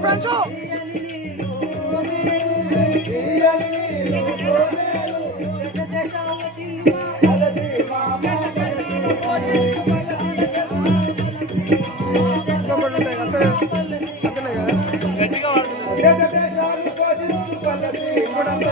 Benjo, Benjo! ఇంకోటి అంతే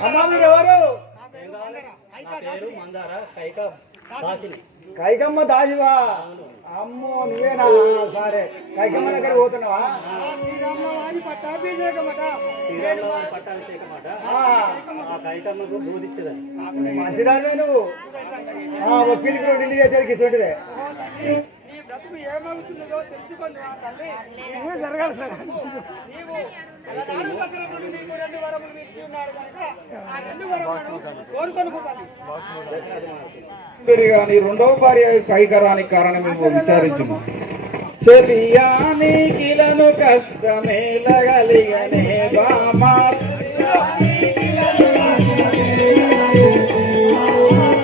అమ్మ మీరు ఎవరు? కైకమ్మ దాసివా? అమ్మో నువ్వేనా? సరే. కైకమ్మ దగ్గర పోతున్నావా? మంచిదానే నువ్వు పిలిపి ఢిల్లీ చేసేది ఇటువంటిదే బ్రతుకు ఏమవుతుందో తెలుసుకొని ఆ తల్లి. జరగాలి సార్? నీవు అలనాడు దశరథుడు నీకు రెండు వరములు ఇచ్చి ఉన్నారు కనుక ఆ రెండు వరములను కోరుకొని కానీ రెండవ భార్య కైకరానికి కారణం మేము విచారించుము చెలియానికిలను కష్టమేలగలిగనే బామా.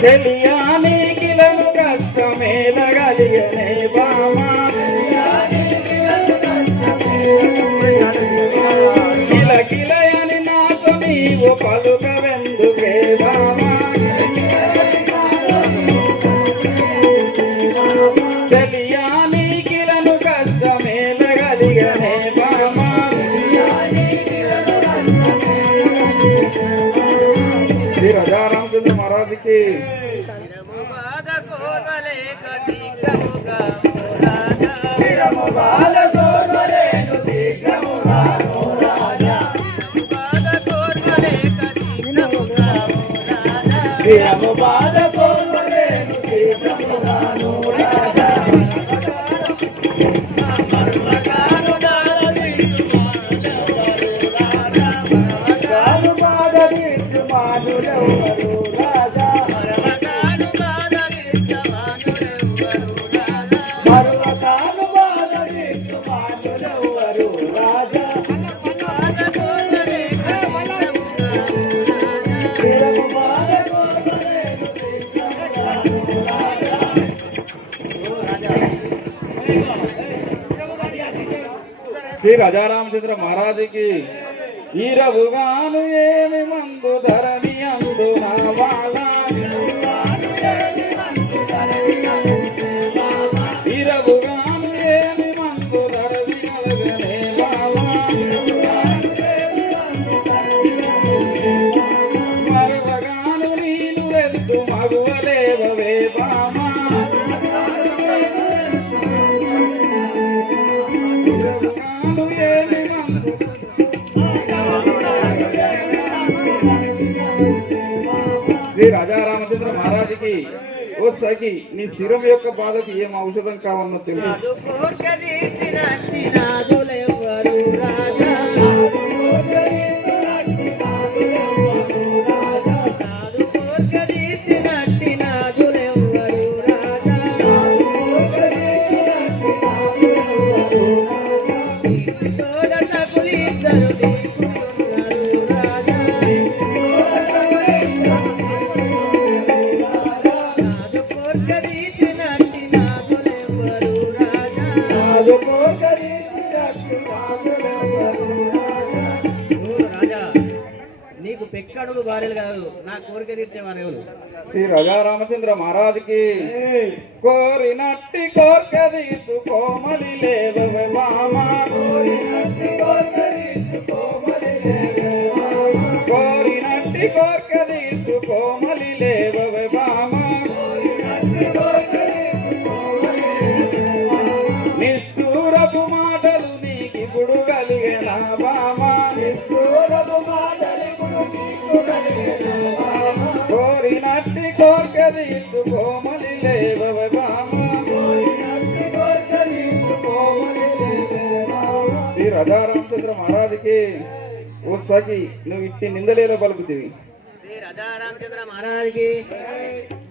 చెలియానికిలను కష్టమేలగలిగనే బామా నాతో నీవు పలుకవెందుకే బామా కష్టమేలగలిగనే బామా శ్రీ రాజారామచంద్ర మహారాజుకి శ్రీరామ బాధ కోరులేను శ్రీ రాజారామచంద్ర మహారాజుకి ఈరవుగాను ఏమి మందు ఓ నీ శిరం యొక్క బాధకి ఏం ఔషధం కావన్నో తెలుసు రాజా శ్రీ రాజారామచంద్ర మహారాజుకి కోరినట్టి కోర్క తీసు కోమలి లేవవే కోరినట్టి కోర్క తీసు కోమలి లేవవే మహారాజుకి ఓ సఖి నువ్వు ఇట్టి నిందలేలో పలుకుతివి. శ్రీ రాజారామచంద్ర మహారాజుకి.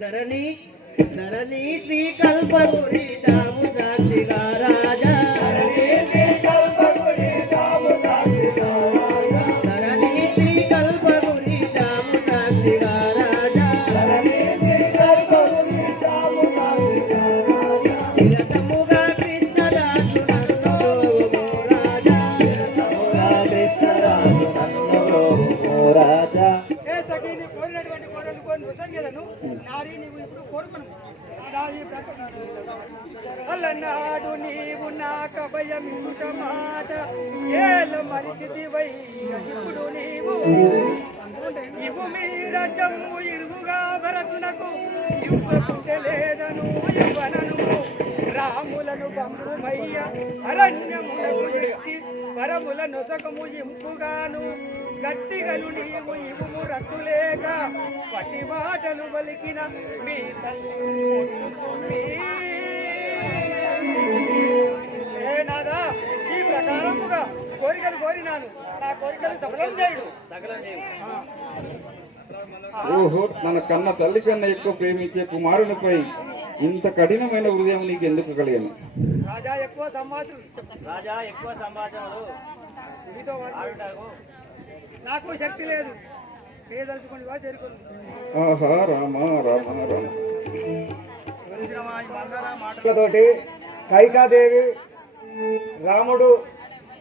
ధరణి ధరణి శ్రీ కల్పగురి దాము సాక్షిగా రాజా అలనాడు నీవు నాక భయమింక మాట. ఏల మరిచిది ఇప్పుడు నీవు ఇవు మీర జమ్ము ఇరుగుగా భరతునకు ఇవ్వకుంటే లేదను ఇవ్వనను. రాములను బమ్ముమయ్య అరణ్యములకు ఎత్తి వరముల నొసగము ఇంపుగాను. గట్టిగలు నీవు ఇవుము రట్టులేక పటి మాటలు పలికిన మీ తల్లి ఏ నాదా ఈ ప్రకారముగా కోరికలు కోరినాను. నా కోరికలు సఫలం చేయుడు. ఓహో తన కన్న తల్లి కన్నా ఎక్కువ ప్రేమించే కుమారునిపై ఇంత కఠినమైన హృదయం నీకు ఎందుకు కలిగను? రాజా ఎక్కువ సంవాదులు. రాజా ఎక్కువ సంభాషణలు. మీతో నాకు శక్తి లేదు. చేయదలుచుకుని ఆహా రామ రామ కైకాదేవి రాముడు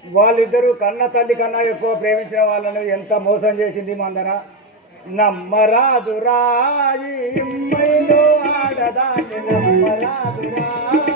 వాళ్ళిద్దరూ కన్న తల్లి కన్నా ఎక్కువ ప్రేమించిన వాళ్ళను ఎంత మోసం చేసింది మందన? నమ్మరాదు రాయి ఇమ్మైలో ఆడదాన్ని నమ్మరాదు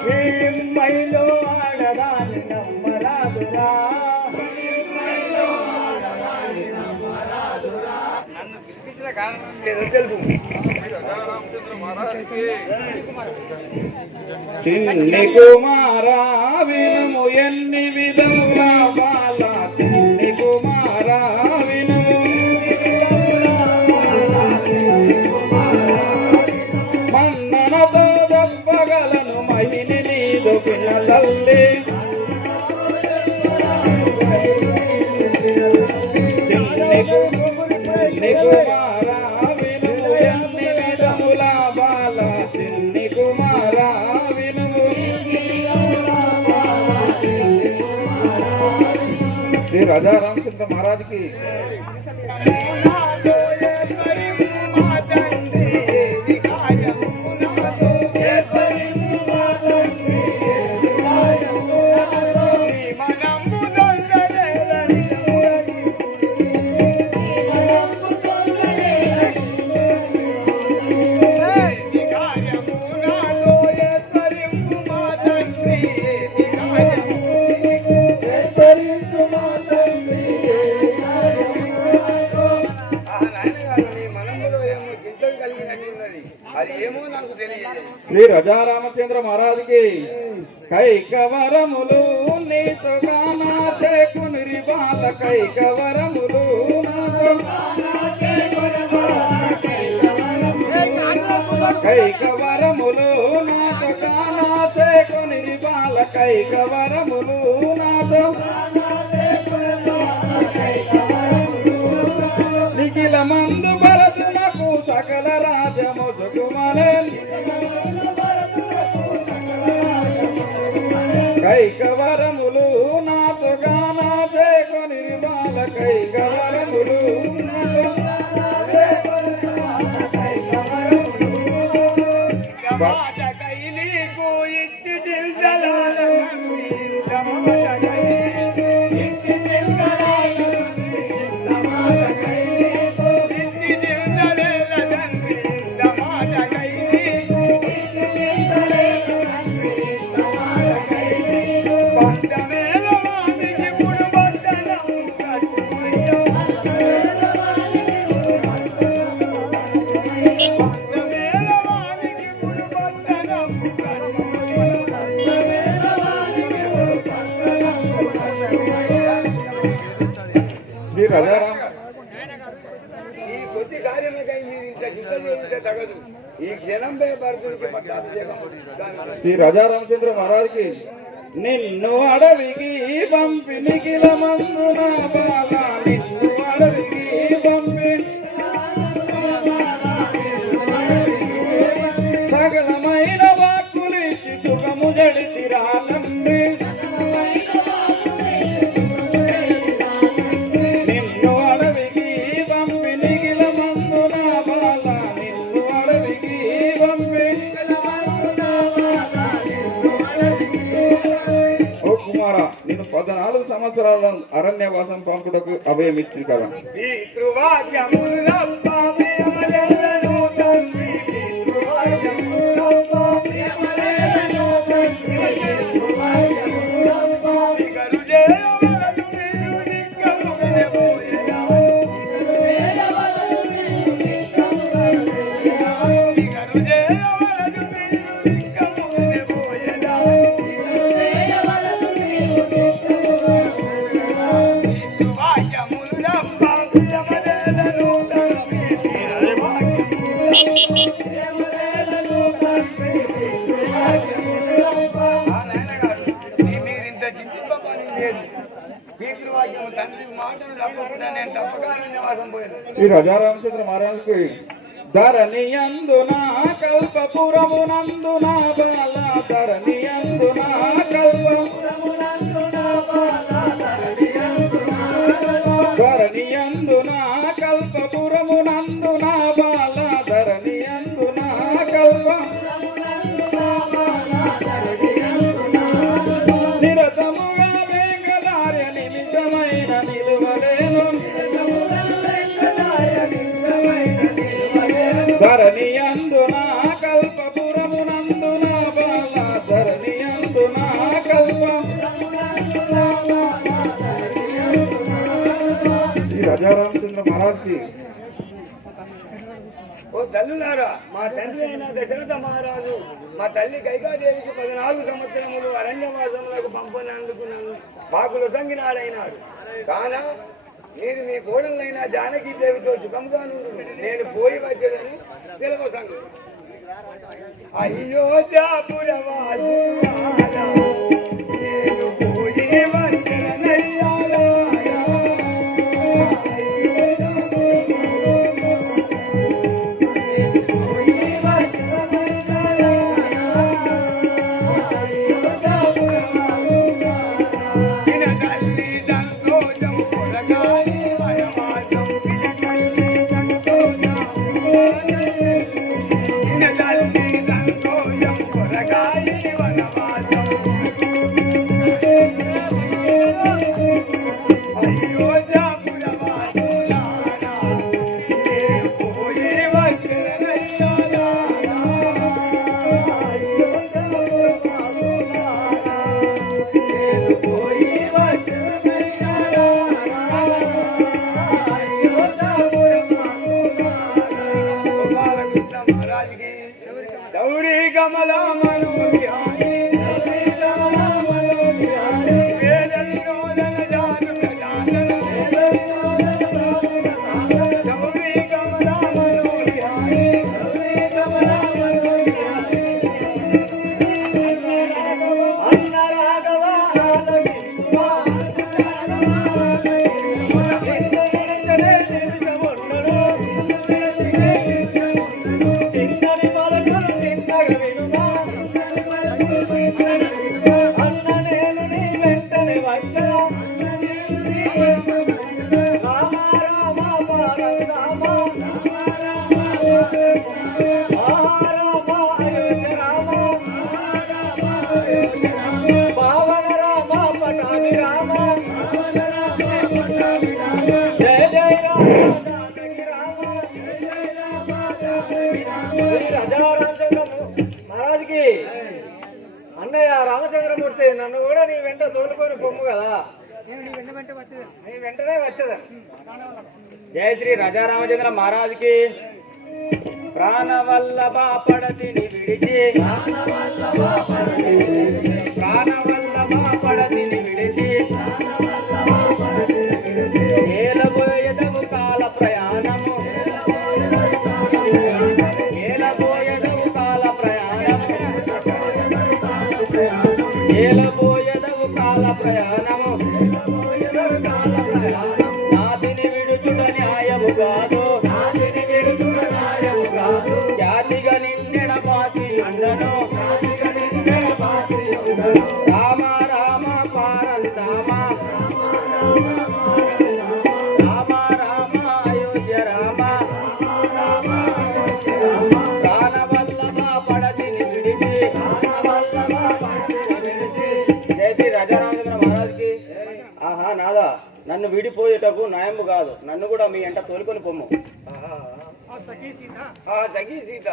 మోజింపజేసు నమ్మరాదురా. చిన్ని కుమారా రాజా రామచంద్ర మహారాజుకి. శ్రీ రజారామచంద్ర మహారాజుకి. కైకవరములు నీతో గానా చేకునిరి బాల కైకవరములు కైకవరములు నాతో గానా చేకునిరి బాల కైకవరములు నాతో శ్రీ రాజా రామచంద్ర మహారాజుకి నిన్ను అడవికి పంపి నిఖిల మందున బాల నిన్ను అడవికి పంపి. సకలమైన వాక్కులు సుఖము జడి సంవత్సరాల అరణ్యవాసం పంపుటకు అభయమిచ్చి కదా. ప్రజారామచంద్ర మహారాజుకి ధరణి అందున కల్పపురమునందున బాల ధరణి అందున ధరణి అందున కల్పపురమునందున బాల ధరణి అందున కల్ప. ఈ రాజారామచంద్ర మహారాజ్కి ఓ తల్లులారా మా తండ్రి అయిన దశరథ మహారాజు మా తల్లి కైకాదేవికి పద్నాలుగు సంవత్సరములు అరణ్యవాసములకు పంపనందుకు నన్ను మాకులు సంగినాడైనాడు కాన మీరు మీ కోడలైనా జానకీ దేవితో సుఖంగా నేను పోయి వచ్చేదని తెలవసంగు అయ్యో నేను రామచంద్రమూర్తి నన్ను కూడా నీ వెంట తోలుకొని పొమ్ము కదా. నీ వెంటనే వచ్చేదా జయ శ్రీ రాజారామచంద్ర మహారాజుకి. ప్రాణవల్లభ పడతిని విడిచి. ప్రాణవల్లభ పడతిని ஏலம் నన్ను విడిపోయేటకు న్యాయము కాదు. నన్ను కూడా మీ ఎంట తోలుకొని పొమ్ము. సఖీ సీత. ఆ తగి సీత.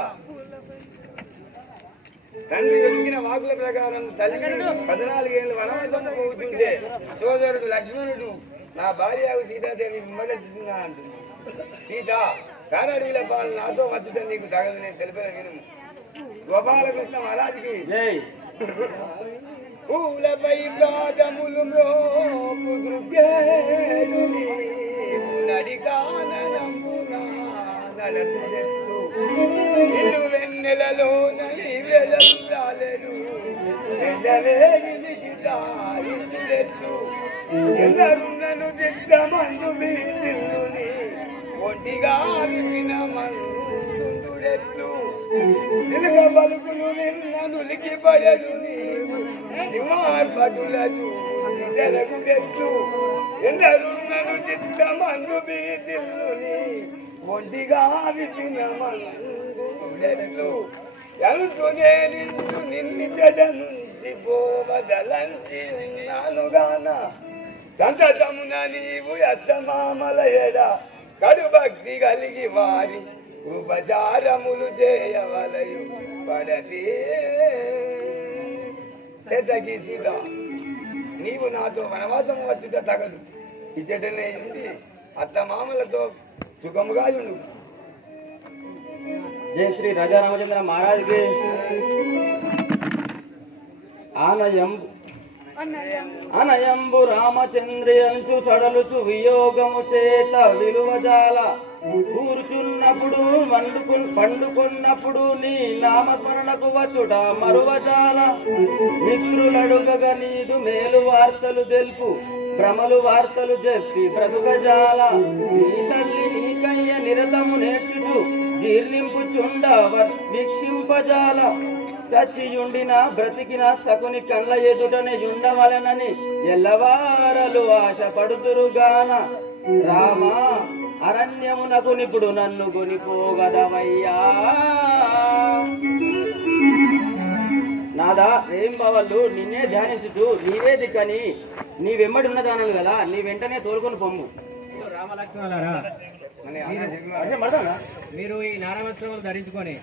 తండ్రి వెలిగిన వాకుల ప్రకారం తల్లి పద్నాలుగేళ్ళు వనవాసం పోతుంటే సోదరుడు లక్ష్మణుడు నా భార్య సీతాదేవి విమర్శిస్తున్నా అంటుంది. సీత కారడవిల పాలు నాతో వచ్చుట నీకు తగదు నేను తెలిపిన విను. గోపాలకృష్ణ మహారాజుకి పూలపై పాదములు మ్రోపు దృగ్గేయుని వెన్నెలలో నలి వెలంరాలెను ఎండవేగినికి దారించులెట్టు ఎందరున్నను చిత్తమందు ఒంటిగా విపిన మందుడెట్లు తిలక పలుకులు నిన్న నులికి పడదుని నీవు సింహార్పటులకు నిజలకు తెచ్చు ఎందరున్నను చిత్తమందు బీదిల్లుని ఒంటిగా విపిన మందుడెట్లు ఎలుచునే నిన్ను చెడ నుంచి పోవదలంచి ఉన్నానుగాన సంతతమున నీవు ఎత్తమామల ఎడ కలిగి వారి ఉపచారములు చేయవలయు. పడతే సీతకి సీత నీవు నాతో వనవాసం వచ్చుట తగదు. ఇచ్చటనే ఉంది అత్త మామలతో సుఖముగా ఉండు. జై శ్రీ రాజారామచంద్ర మహారాజుకి. ఆనయం అనయంబు రామచంద్రియంచు సడలుచు వియోగము చేత విలువజాల కూర్చున్నప్పుడు వండుకు పండుకున్నప్పుడు నీ నామస్మరణకు వచ్చుట మరువజాల. మిత్రులడుగగా నీదు మేలు వార్తలు తెలుపు భ్రమలు వార్తలు చెప్పి బ్రతుకజాల. నీ తల్లి నీకయ్య నిరతము నేర్చుచు జీర్ణింపుచుండ వీక్షింపజాల. చచ్చియుండిన బ్రతికిన సకుని కళ్ళ ఎదుటనే ఉండవలనని ఎల్లవారలు ఆశపడుతురుగాన రామా అరణ్యమునకు నిపుడు నన్ను కొనిపోగదవయ్యా. నాదా ఏం బావళ్ళు నిన్నే ధ్యానించుతూ నీవే దిక్కని నీ వెంబడి ఉన్నదానను కదా నీ వెంటనే తోలుకొని పొమ్ము. రామలక్ష్మణారా మీరు ఈ నారావస్త్రములు ధరించుకొని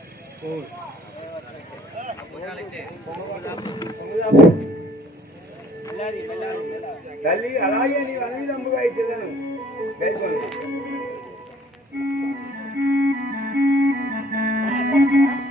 తల్లి అలాగే నీవు అన్ని నమ్ముగా ఇచ్చేదను Deus.